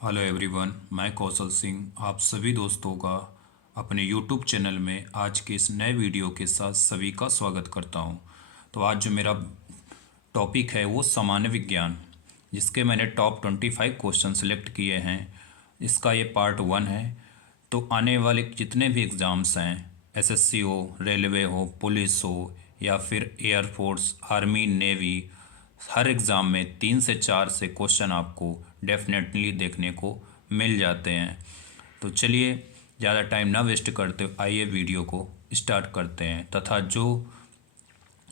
Hello everyone, मैं कौशल सिंह आप सभी दोस्तों का अपने यूट्यूब चैनल में आज के इस नए वीडियो के साथ सभी का स्वागत करता हूं। तो आज जो मेरा टॉपिक है वो सामान्य विज्ञान, जिसके मैंने टॉप 25 क्वेश्चन सेलेक्ट किए हैं। इसका ये पार्ट 1 है। तो आने वाले जितने भी एग्ज़ाम्स हैं, एसएससी हो, रेलवे हो, पुलिस हो या फिर एयरफोर्स, आर्मी, नेवी, हर एग्ज़ाम में 3 से 4 से क्वेश्चन आपको डेफिनेटली देखने को मिल जाते हैं। तो चलिए ज़्यादा टाइम ना वेस्ट करते आइए वीडियो को स्टार्ट करते हैं। तथा जो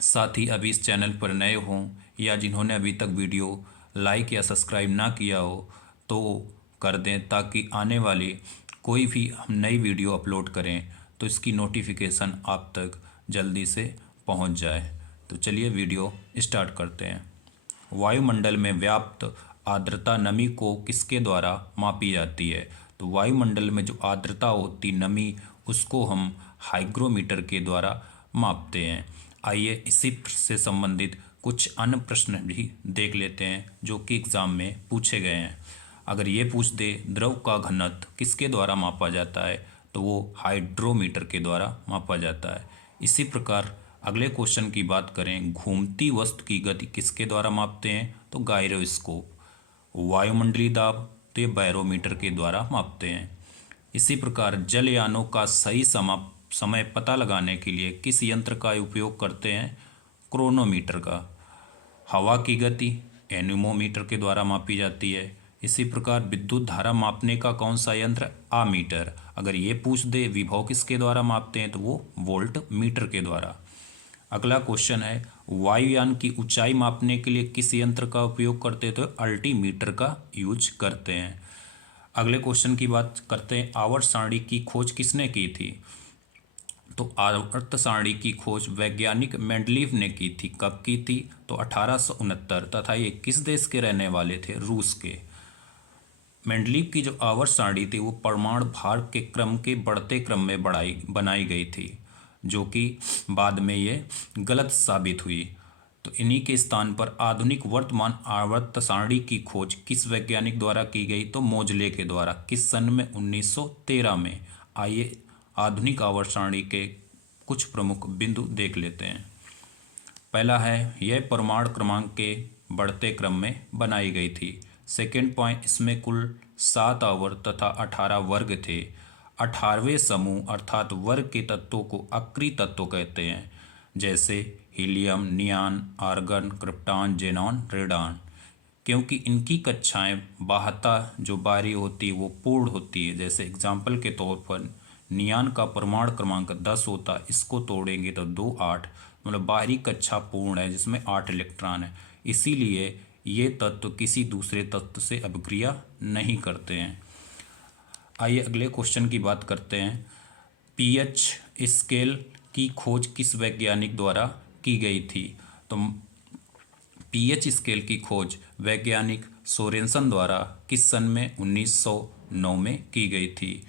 साथी अभी इस चैनल पर नए हों या जिन्होंने अभी तक वीडियो लाइक या सब्सक्राइब ना किया हो तो कर दें, ताकि आने वाली कोई भी हम नई वीडियो अपलोड करें तो इसकी नोटिफिकेशन आप तक जल्दी से पहुंच जाए। तो चलिए वीडियो स्टार्ट करते हैं। वायुमंडल में व्याप्त आर्द्रता नमी को किसके द्वारा मापी जाती है? तो वायुमंडल में जो आर्द्रता होती नमी, उसको हम हाइग्रोमीटर के द्वारा मापते हैं। आइए इसी से संबंधित कुछ अन्य प्रश्न भी देख लेते हैं जो कि एग्ज़ाम में पूछे गए हैं। अगर ये पूछ दे द्रव का घनत्व किसके द्वारा मापा जाता है, तो वो हाइड्रोमीटर के द्वारा मापा जाता है। इसी प्रकार अगले क्वेश्चन की बात करें, घूमती वस्तु की गति किसके द्वारा मापते हैं? तो गायरोस्कोप। वायुमंडलीय दाब तो ये बैरोमीटर के द्वारा मापते हैं। इसी प्रकार जलयानों का सही समय पता लगाने के लिए किस यंत्र का उपयोग करते हैं? क्रोनोमीटर का। हवा की गति एनीमोमीटर के द्वारा मापी जाती है। इसी प्रकार विद्युत धारा मापने का कौन सा यंत्र? आमीटर। अगर ये पूछ दे विभव किसके द्वारा मापते हैं, तो वो वोल्ट मीटर के द्वारा। अगला क्वेश्चन है, वायुयान की ऊंचाई मापने के लिए किस यंत्र का उपयोग करते हैं? तो अल्टीमीटर का यूज करते हैं। अगले क्वेश्चन की बात करते हैं, आवर्त सारणी की खोज किसने की थी? तो आवर्त सारणी की खोज वैज्ञानिक मेंडलीव ने की थी। कब की थी? तो 1869। तथा ये किस देश के रहने वाले थे? रूस के। मेंडलीव की जो आवर्त सारणी थी वो परमाणु भार के क्रम के बढ़ते क्रम में बनाई गई थी, जो कि बाद में ये गलत साबित हुई। तो इन्हीं के स्थान पर आधुनिक वर्तमान आवर्त सारणी की खोज किस वैज्ञानिक द्वारा की गई? तो मोजले के द्वारा। किस सन में? 1913 में। आइए आधुनिक आवर्त सारणी के कुछ प्रमुख बिंदु देख लेते हैं। पहला है, यह परमाणु क्रमांक के बढ़ते क्रम में बनाई गई थी। सेकेंड पॉइंट, इसमें कुल 7 आवर्त तथा 18 वर्ग थे। 18वें समूह अर्थात वर्ग के तत्वों को अक्रिय तत्व कहते हैं, जैसे helium, neon, argon, krypton, xenon, radon. क्योंकि इनकी कक्षाएं बाहता जो बारी होती है वो पूर्ण होती है। जैसे एग्जाम्पल के तौर पर नियान का परमाणु क्रमांक 10 होता है, इसको तोड़ेंगे तो 2 8, मतलब बाहरी कक्षा पूर्ण है जिसमें 8 इलेक्ट्रॉन है। इसीलिए ये तत्व किसी दूसरे तत्व से अभिक्रिया नहीं करते हैं। आइए अगले क्वेश्चन की बात करते हैं, पीएच स्केल की खोज किस वैज्ञानिक द्वारा की गई थी? तो पीएच स्केल की खोज वैज्ञानिक सोरेनसन द्वारा किस सन में? 1909 में की गई थी।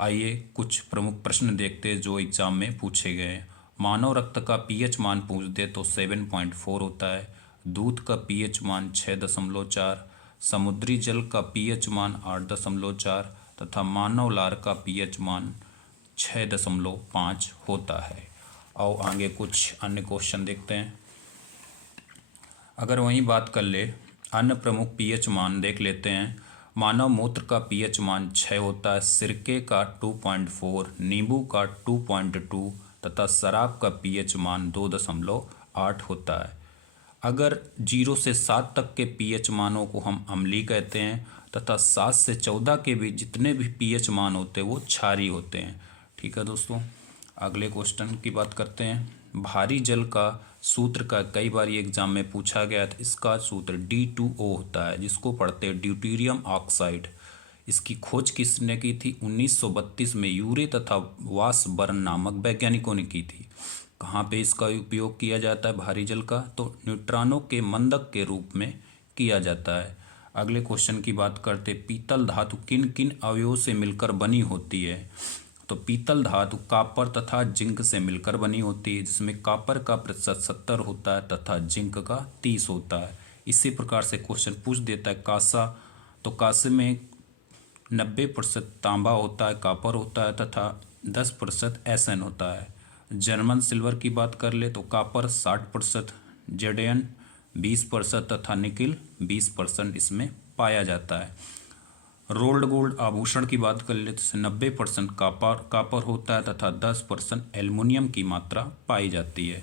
आइए कुछ प्रमुख प्रश्न देखते हैं जो एग्जाम में पूछे गए। मानव रक्त का पीएच मान पूछ दे तो 7.4 होता है। दूध का पीएच मान 6.4, समुद्री जल का पीएच मान 8.4 तथा मानव लार का पीएच मान 6.5 होता है। आओ आगे कुछ अन्य क्वेश्चन देखते हैं। अगर वहीं बात कर ले अन्य प्रमुख पीएच मान देख लेते हैं। मानव मूत्र का पीएच मान 6 होता है, सिरके का 2.4, नींबू का 2.2 तथा शराब का पीएच मान 2.8 होता है। अगर 0 से 7 तक के पीएच मानों को हम अम्लीय कहते हैं तथा 7 से 14 के भी जितने भी पीएच मान होते हैं वो क्षारीय होते हैं। ठीक है दोस्तों, अगले क्वेश्चन की बात करते हैं। भारी जल का सूत्र का कई बार ये एग्जाम में पूछा गया था। इसका सूत्र D2O होता है, जिसको पढ़ते हैं ड्यूटेरियम ऑक्साइड। इसकी खोज किसने की थी? 1932 में यूरे तथा वासबर्न नामक वैज्ञानिकों ने की थी। कहाँ पे इसका उपयोग किया जाता है भारी जल का? तो न्यूट्रॉनों के मंदक के रूप में किया जाता है। अगले क्वेश्चन की बात करते, पीतल धातु किन किन अवयवों से मिलकर बनी होती है? तो पीतल धातु कॉपर तथा जिंक से मिलकर बनी होती है, जिसमें कॉपर का प्रतिशत 70 होता है तथा जिंक का 30 होता है। इसी प्रकार से क्वेश्चन पूछ देता है कांसा, तो कांसे में 90% तांबा होता है, कापर होता है तथा 10% एसएन होता है। जर्मन सिल्वर की बात कर ले तो कापर 60%, जेडेन 20% तथा निकिल 20% इसमें पाया जाता है। रोल्ड गोल्ड आभूषण की बात कर ले तो इसमें 90% कापर होता है तथा 10% एल्युमिनियम की मात्रा पाई जाती है।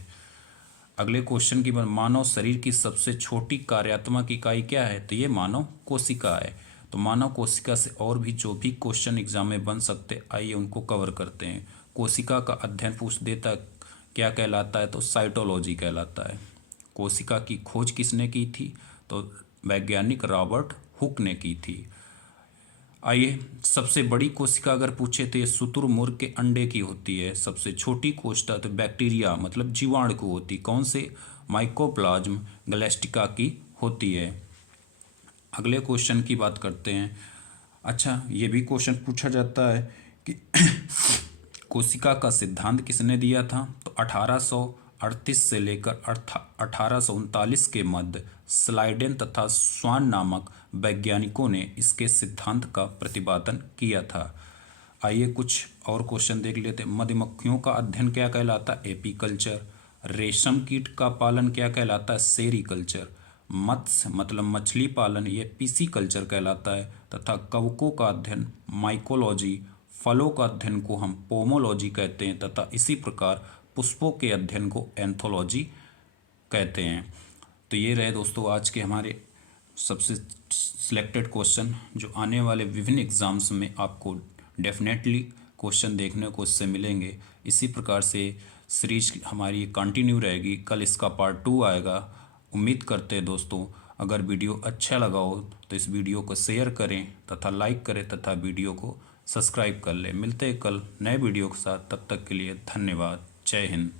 अगले क्वेश्चन की बात, मानव शरीर की सबसे छोटी कार्यात्मक इकाई क्या है? तो ये मानव कोशिका है। तो मानव कोशिका से और भी जो भी क्वेश्चन एग्जाम में बन सकते, आइए उनको कवर करते हैं। कोशिका का अध्ययन पूछ देता क्या कहलाता है? तो साइटोलॉजी कहलाता है। कोशिका की खोज किसने की थी? तो वैज्ञानिक रॉबर्ट हुक ने की थी। आइए, सबसे बड़ी कोशिका अगर पूछे तो ये शुतुरमुर्ग के अंडे की होती है। सबसे छोटी कोशिका तो बैक्टीरिया मतलब जीवाणु को होती, कौन से? माइकोप्लाज्म गैलेक्टिका की होती है। अगले क्वेश्चन की बात करते हैं। अच्छा, ये भी क्वेश्चन पूछा जाता है कि कोशिका का सिद्धांत किसने दिया था? तो 1838 से लेकर 1839 के मध्य स्लाइडेन तथा स्वान नामक वैज्ञानिकों ने इसके सिद्धांत का प्रतिपादन किया था। आइए कुछ और क्वेश्चन देख लेते हैं। मधुमक्खियों का अध्ययन क्या कहलाता है? एपीकल्चर। रेशम कीट का पालन क्या कहलाता है? सेरीकल्चर। मत्स्य मतलब मछली पालन ये पिसीकल्चर कहलाता है तथा कवकों का अध्ययन माइकोलॉजी, फलों का अध्ययन को हम पोमोलॉजी कहते हैं तथा इसी प्रकार पुष्पों के अध्ययन को एंथोलॉजी कहते हैं। तो ये रहे दोस्तों आज के हमारे सबसे सिलेक्टेड क्वेश्चन, जो आने वाले विभिन्न एग्जाम्स में आपको डेफिनेटली क्वेश्चन देखने को इससे मिलेंगे। इसी प्रकार से सीरीज हमारी कंटिन्यू रहेगी। कल इसका पार्ट 2 आएगा। उम्मीद करते हैं दोस्तों, अगर वीडियो अच्छा लगा हो तो इस वीडियो को शेयर करें तथा लाइक करें तथा वीडियो को सब्सक्राइब कर लें। मिलते हैं कल नए वीडियो के साथ, तब तक के लिए धन्यवाद। जय हिंद।